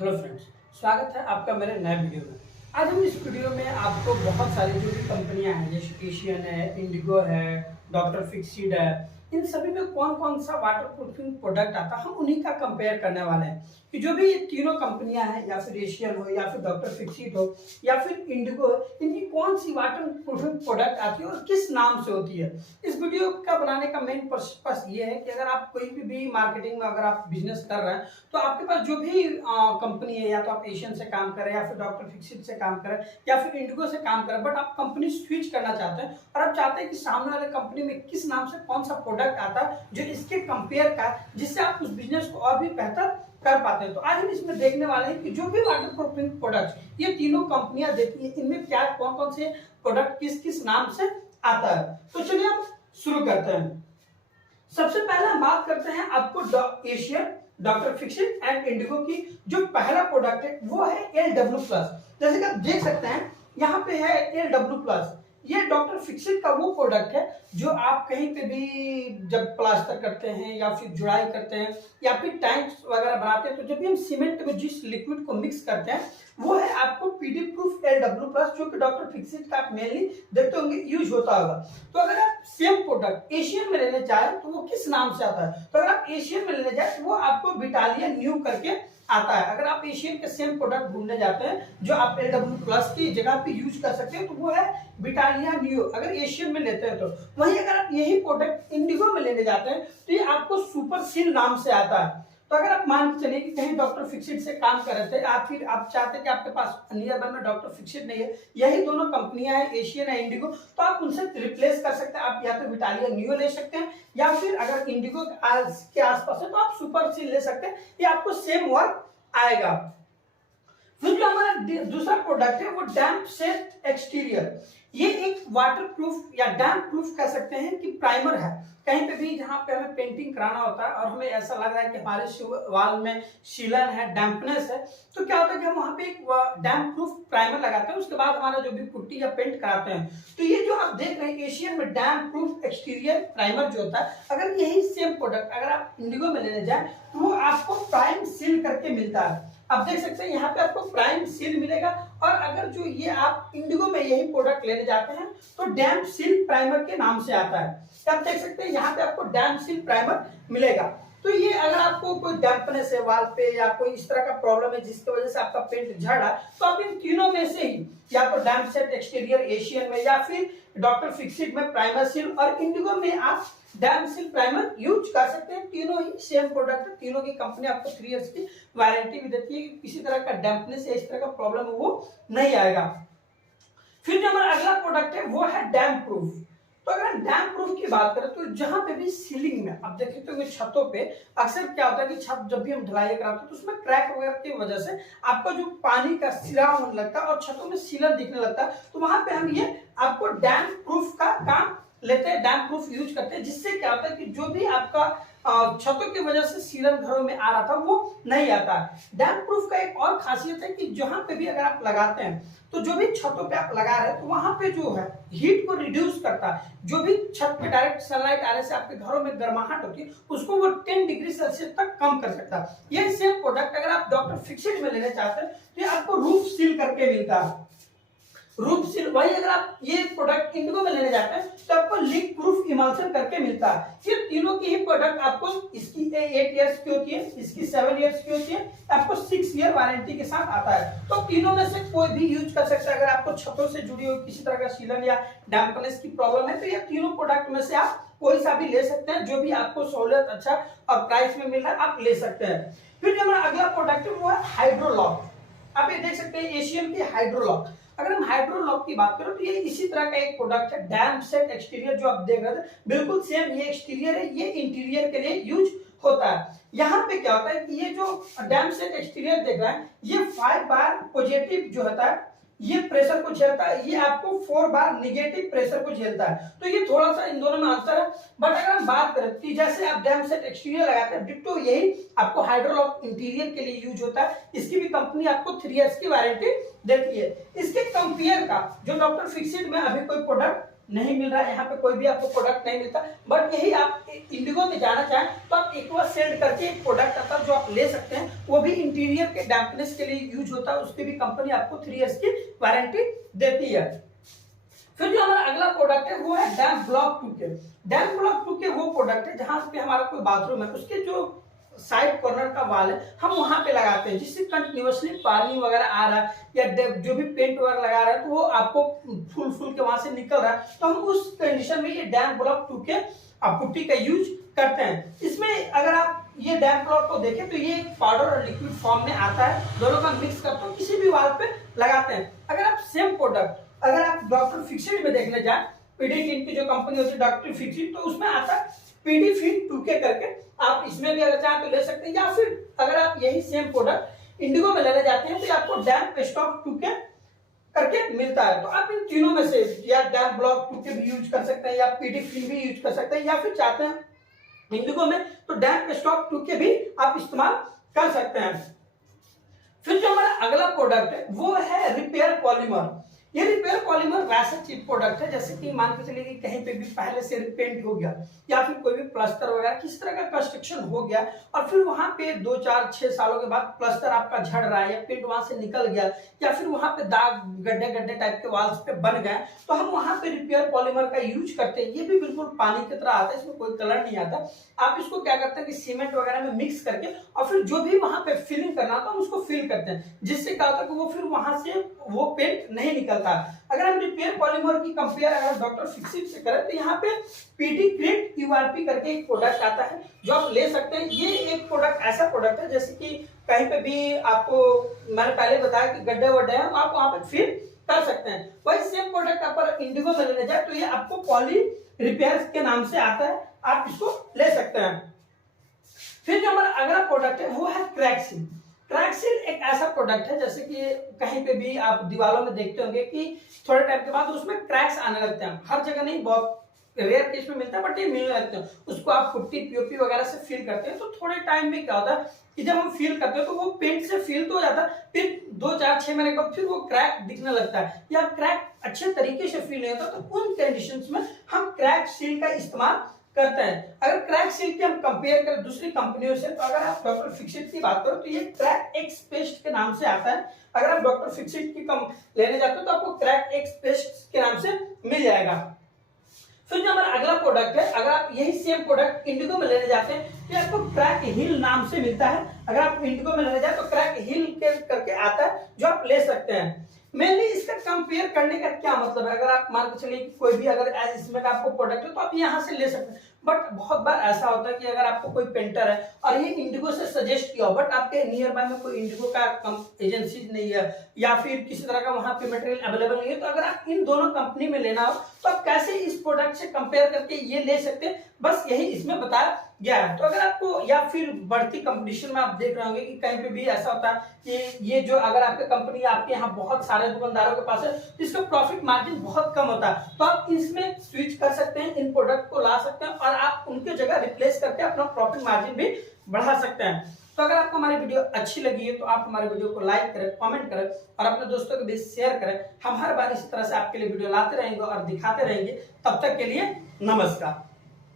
Hello friends, स्वागत है आपका मेरे नए वीडियो में। आज हम इस वीडियो में आपको बहुत सारी जो भी कंपनियां हैं जैसे एशियन है, इंडिगो है, डॉक्टर फिक्सिड है, इन सभी में कौन कौन सा वाटर प्रूफिंग प्रोडक्ट आता है हम उन्हीं का कंपेयर करने वाले हैं कि जो भी ये तीनों कंपनियां हैं या फिर एशियन हो या फिर डॉक्टर फिक्सिड हो या फिर इंडिगो हो, इनकी कौन सी वाटर प्रूफिंग प्रोडक्ट आती है और किस नाम से होती है। इस वीडियो का बनाने का मेन पर्पस ये है कि अगर आप कोई भी मार्केटिंग में अगर आप बिजनेस कर रहे हैं तो आपके पास जो भी कंपनी है या तो आप एशियन से काम करें या फिर डॉक्टर फिक्सिड से काम करें या फिर इंडिगो से काम करें, बट आप कंपनी स्विच करना चाहते हैं और आप चाहते हैं कि सामने वाले कंपनी में किस नाम से कौन सा प्रोडक्ट आता है जो इसके कंपेयर का, जिससे आप उस बिजनेस को और भी बेहतर कर पाते हैं। तो आज हम इसमें देखने वाले हैं कि जो भी वाटर प्रूफिंग प्रोडक्ट ये तीनों कंपनियां देती है, इनमें क्या कौन कौन से प्रोडक्ट किस किस नाम से आता है। तो चलिए हम शुरू करते हैं। सबसे पहले हम बात करते हैं आपको एशियन, डॉक्टर फिक्सिड एंड इंडिगो की। जो पहला प्रोडक्ट है वो है LW+। जैसे कि आप देख सकते हैं यहाँ पे है LW+। ये डॉक्टर फिक्सिड का वो प्रोडक्ट है जो आप कहीं पे भी जब प्लास्टर करते हैं या फिर जुड़ाई करते हैं या फिर टैंक वगैरह बनाते हैं, तो जब भी हम सीमेंट में जिस लिक्विड को मिक्स करते हैं वो है आपको पीडी प्रूफ LW+, जो कि डॉक्टर फिक्सिड का आप मेनली देखते होंगे यूज होता होगा। तो अगर आप सेम प्रोडक्ट एशियन में लेने चाहें तो वो किस नाम से आता है, तो अगर आप एशियन में लेने जाए तो वो आपको विटालिया न्यू करके आता है। अगर आप एशियन के सेम प्रोडक्ट ढूंढने जाते हैं जो आप LW+ की जगह पे यूज कर सकते हैं तो वो है विटालिया न्यू, अगर एशियन में लेते हैं तो। वहीं अगर आप यही प्रोडक्ट इंडिगो में लेने जाते हैं तो ये आपको सुपर सील नाम से आता है। तो अगर आप मान के चलिए कि कहीं डॉक्टर फिक्सिड से काम कर रहे थे, आप फिर आप चाहते हैं कि आपके पास नियर बाय में डॉक्टर फिक्सिड नहीं है, यही दोनों कंपनियां हैं एशियन है इंडिगो, तो आप उनसे रिप्लेस कर सकते हैं। आप या तो विटालिया न्यू ले सकते हैं या फिर अगर इंडिगो के आसपास है तो आप सुपर सील ले सकते हैं, ये आपको सेम वर्क आएगा। फिर जो हमारा दूसरा प्रोडक्ट है वो डैम्प सेट एक्सटीरियर। ये एक वाटर प्रूफ या डैम्प प्रूफ कह सकते हैं कि प्राइमर है। कहीं पे भी जहां पे हमें पेंटिंग कराना होता है और हमें ऐसा लग रहा है कि हमारे वाल में सीलन है, डैम्पनेस है, तो क्या होता है कि हम वहां पे एक डैम्प प्रूफ प्राइमर लगाते हैं, उसके बाद हमारा जो भी पुट्टी या पेंट कराते हैं। तो ये जो आप देख रहे हैं एशियन में डैम्प प्रूफ एक्सटीरियर प्राइमर जो होता है, अगर यही सेम प्रोडक्ट अगर आप इंडिगो में लेने जाए तो वो आपको प्राइम सील करके मिलता है। आप देख सकते हैं यहाँ पे आपको प्राइम सील मिलेगा, और अगर जो ये आप इंडिगो में यही प्रोडक्ट लेने जाते हैं तो डैम्प सील प्राइमर के नाम से आता है। तो आप देख सकते हैं यहाँ पे आपको डैम्प सील प्राइमर मिलेगा। तो ये अगर आपको कोई डैम्पनेस है वाल पे या कोई इस तरह का प्रॉब्लम है जिसकी वजह से आपका पेंट झड़ रहा है, तो आप इन तीनों में से ही या तो डैम्प सेट एक्सटीरियर एशियन में या फिर डॉक्टर फिक्सिड में प्राइमर सील और इंडिगो में आप डैम्प सील प्राइमर यूज कर सकते हैं। तीनों ही सेम प्रोडक्ट है, तीनों की कंपनी आपको 3 इयर्स की वारंटी भी देती है कि किसी तरह का डैम्पनेस या इस तरह का प्रॉब्लम है वो नहीं आएगा। फिर जो हमारा अगला प्रोडक्ट है वो है डैम्प प्रूफ। तो अगर हम डैम्प प्रूफ की बात करें तो जहां पे भी सीलिंग में आप देख सकते हो छतों पे अक्सर क्या होता है कि छत जब भी हम ढलाई कराते हैं तो उसमें क्रैक वगैरह की वजह से आपका जो पानी का सिराव होने लगता है और छतों में सीलन दिखने लगता है, तो वहां पे हम ये आपको डैम्प प्रूफ का काम लेते हैं, डैम्प प्रूफ यूज करते हैं, जिससे क्या होता है कि जो भी आपका छतों की वजह से सीलन घरों में आ रहा था वो नहीं आता। डैम्प प्रूफ का एक और खासियत है कि जहां पे भी अगर आप लगाते हैं तो जो भी छतों पे आप लगा रहे हैं तो वहां पे जो है हीट को रिड्यूस करता है। जो भी छत पे डायरेक्ट सनलाइट आने से आपके घरों में गर्माहट होती है उसको वो 10 डिग्री सेल्सियस तक कम कर सकता है। ये सेम प्रोडक्ट अगर आप डॉक्टर फिक्सिड में लेने चाहते हैं तो ये आपको रूफ सील करके मिलता है, रूफ सील। वही अगर आप ये प्रोडक्ट इंडिगो में लेने जाते हैं तो आपको लीक प्रूफ इमल्शन करके मिलता है। ये तीनों की ही प्रोडक्ट आपको इसकी 8 इयर्स की होती है, इसकी 7 इयर्स की होती है, आपको 6 ईयर वारंटी के साथ आता है। तो तीनों में से कोई भी यूज कर सकता है। अगर आपको छतों से जुड़ी हुई किसी तरह का सीलन या डैम्पनेस की प्रॉब्लम है तो ये तीनों प्रोडक्ट में से आप कोई सा भी ले सकते हैं, जो भी आपको सहूलियत अच्छा और प्राइस में मिल रहा है आप ले सकते हैं। फिर जो हमारा अगला प्रोडक्ट है वो है हाइड्रोलॉक। आप ये देख सकते हैं एशियन की हाइड्रोलॉक। अगर हम हाइड्रोलॉक की बात करें तो ये इसी तरह का एक प्रोडक्ट है, डैम्प सेट एक्सटीरियर जो आप देख रहे थे बिल्कुल सेम ये एक्सटीरियर है, ये इंटीरियर के लिए यूज होता है। यहाँ पे क्या होता है कि ये जो डैम्प सेट एक्सटीरियर देख रहा है ये 5 बार पॉजिटिव जो होता है ये प्रेशर को झेलता है, ये आपको 4 बार निगेटिव प्रेशर को झेलता है। तो ये थोड़ा सा इन दोनों में अंतर है। बट अगर हम बात करें कि जैसे आप डैम्प सेट एक्सटीरियर लगाते हैं डिट्टो यही आपको हाइड्रोलॉक इंटीरियर के लिए यूज होता है। इसकी भी कंपनी आपको 3 इयर्स की वारंटी देती है। इसके कंपेयर का जो डॉक्टर फिक्सिड में अभी कोई प्रोडक्ट नहीं मिल रहा है, यहाँ पे कोई भी आपको प्रोडक्ट नहीं मिलता। बट यही आप इंडिगो में जाना चाहें तो आप एक्वा सेंड करके एक प्रोडक्ट आता है जो आप ले सकते हैं, वो भी इंटीरियर के डैम्पनेस के लिए यूज होता है, उसकी भी कंपनी आपको 3 इयर्स की वारंटी देती है। फिर जो हमारा अगला प्रोडक्ट है वो है डैम्प ब्लॉक 2K। डैम्प ब्लॉक 2K वो प्रोडक्ट है जहां पे हमारा कोई बाथरूम है, उसके जो साइड कॉर्नर का वॉल है हम वहां पे लगाते हैं, जिससे कंटिन्यूअसली पानी वगैरह आ रहा है या जो भी पेंट वगैरह लगा रहा है तो वो आपको फूल के वहां से निकल रहा है, तो हम उस कंडीशन में ये डैम्प ब्लॉक 2K पुट्टी का यूज करते हैं। इसमें अगर आप ये डैम्प ब्लॉक को देखें तो ये पाउडर और लिक्विड फॉर्म में आता है, दोनों का मिक्स करते हैं, किसी भी वॉल पे लगाते हैं। अगर आप सेम प्रोडक्ट अगर आप डॉक्टर फिक्सिड में देखने जाए, पीडी टिन की जो कंपनी होती है डॉक्टर फिक्सिड, तो उसमें आता है पीडी फिट 2K करके, आप इसमें भी अगर चाहें तो ले सकते हैं, या फिर अगर आप यही सेम प्रोडक्ट इंडिगो में लेने जाते हैं तो आपको डैम्प स्टॉक 2K करके मिलता है। तो आप इन तीनों में से या डैम्प ब्लॉक 2K भी यूज कर सकते हैं या पीडी फिट भी यूज कर सकते हैं, या फिर चाहते हैं इंडिगो में तो डैम्प स्टॉक 2K भी आप इस्तेमाल कर सकते हैं। फिर जो हमारा अगला प्रोडक्ट है वो है रिपेयर पॉलीमर। ये रिपेयर पॉलीमर वैसा चीप प्रोडक्ट है जैसे कि मान के चलिए कि कहीं पे भी पहले से पेंट हो गया या फिर कोई भी प्लास्टर वगैरह किस तरह का कंस्ट्रक्शन हो गया और फिर वहां पे 2 4 6 सालों के बाद प्लास्टर आपका झड़ रहा है या पेंट वहां से निकल गया या फिर वहां पे दाग गड्ढे गड्ढे टाइप के वॉल्स पे बन गए, तो हम वहां पे रिपेयर पॉलीमर का यूज करते हैं। ये भी बिल्कुल पानी की तरह आता है, इसमें कोई कलर नहीं आता। आप इसको क्या करते हैं कि सीमेंट वगैरह में मिक्स करके और फिर जो भी वहां पे फिलिंग करना होता है हम उसको फिल करते हैं, जिससे क्या होता है कि वो फिर वहां से वो पेंट नहीं निकलता। अगर हम रिपेयर पॉलीमर की कंपेयर अगर डॉक्टर फिक्सिड से करें तो यहाँ पे पीडी क्रिट यूआरपी करके एक प्रोडक्ट आता है जो आप ले सकते हैं। ये एक प्रोडक्ट ऐसा प्रोडक्ट है जैसे कि कहीं पे भी आपको मैंने पहले बताया कि गड्ढे वड्ढे हैं आप वहां पे फिल कर सकते हैं। वही सेम प्रोडक्ट आप इंडिगो में लेने जाए तो ये आपको पॉली रिपेयर के नाम से आता है, आप इसको ले सकते हैं। फिर जो हमारा अगला प्रोडक्ट है वो है क्रैक्सिल। क्रैक्सिल एक ऐसा प्रोडक्ट है जैसे कि कहीं पे भी आप दीवारों में देखते होंगे कि थोड़े टाइम के बाद उसमें क्रैक्स आने लगते हैं, हर जगह नहीं, बहुत रेयर केस में मिलता है बट ये मिलने लगते हैं। उसको आप पुट्टी पीओपी वगैरह से फिल करते हैं तो थोड़े टाइम में क्या होता है कि जब हम फिल करते हैं तो वो पेंट से फिल तो हो जाता है, फिर 2 4 6 महीने के बाद फिर वो क्रैक दिखने लगता है या क्रैक अच्छे तरीके से फिल नहीं होता, तो उन कंडीशंस में हम क्रैक सील का इस्तेमाल करते हैं। अगर क्रैक सील की हम कंपेयर करें दूसरी कंपनियों से तो अगर आप डॉक्टर फिक्सिड की बात करो तो ये क्रैक एक्स पेस्ट के नाम से आता है। अगर आप डॉक्टर फिक्सिड की कम लेने जाते हो तो आपको क्रैक एक्स पेस्ट के नाम से मिल जाएगा। फिर जो हमारा अगला प्रोडक्ट है, अगर आप यही सेम प्रोडक्ट इंडिगो में लेने जाते हैं तो आपको क्रैक हिल नाम से मिलता है। अगर आप इंडिगो में लेने जाए तो क्रैक हिल करके आता है जो आप ले सकते हैं। मेनली इसका कंपेयर करने का क्या मतलब है, अगर आप मान के चलिए कोई भी अगर इसमें का आपको प्रोडक्ट है तो आप यहाँ से ले सकते हैं, बट बहुत बार ऐसा होता है कि अगर आपको कोई पेंटर है और ये इंडिगो से सजेस्ट किया हो बट आपके नियर बाय में कोई इंडिगो का एजेंसी नहीं है या फिर किसी तरह का वहां पे मटेरियल अवेलेबल नहीं है, तो अगर आप इन दोनों कंपनी में लेना हो तो आप कैसे इस प्रोडक्ट से कंपेयर करके ये ले सकते हैं, बस यही इसमें बताया गया है। तो अगर आपको या फिर बढ़ती कंपटीशन में आप देख रहे होंगे कि कहीं पे भी ऐसा होता है कि ये जो अगर आपकी कंपनी आपके यहाँ बहुत सारे दुकानदारों के पास है तो इसका प्रॉफिट मार्जिन बहुत कम होता है, तो आप इसमें स्विच कर सकते हैं, इन प्रोडक्ट को ला सकते हैं और आप उनकी जगह रिप्लेस करके अपना प्रॉफिट मार्जिन भी बढ़ा सकते हैं। तो अगर आपको हमारी वीडियो अच्छी लगी है तो आप हमारे वीडियो को लाइक करें, कमेंट करें और अपने दोस्तों के बीच शेयर करें। हम हर बार इस तरह से आपके लिए वीडियो लाते रहेंगे और दिखाते रहेंगे। तब तक के लिए नमस्कार।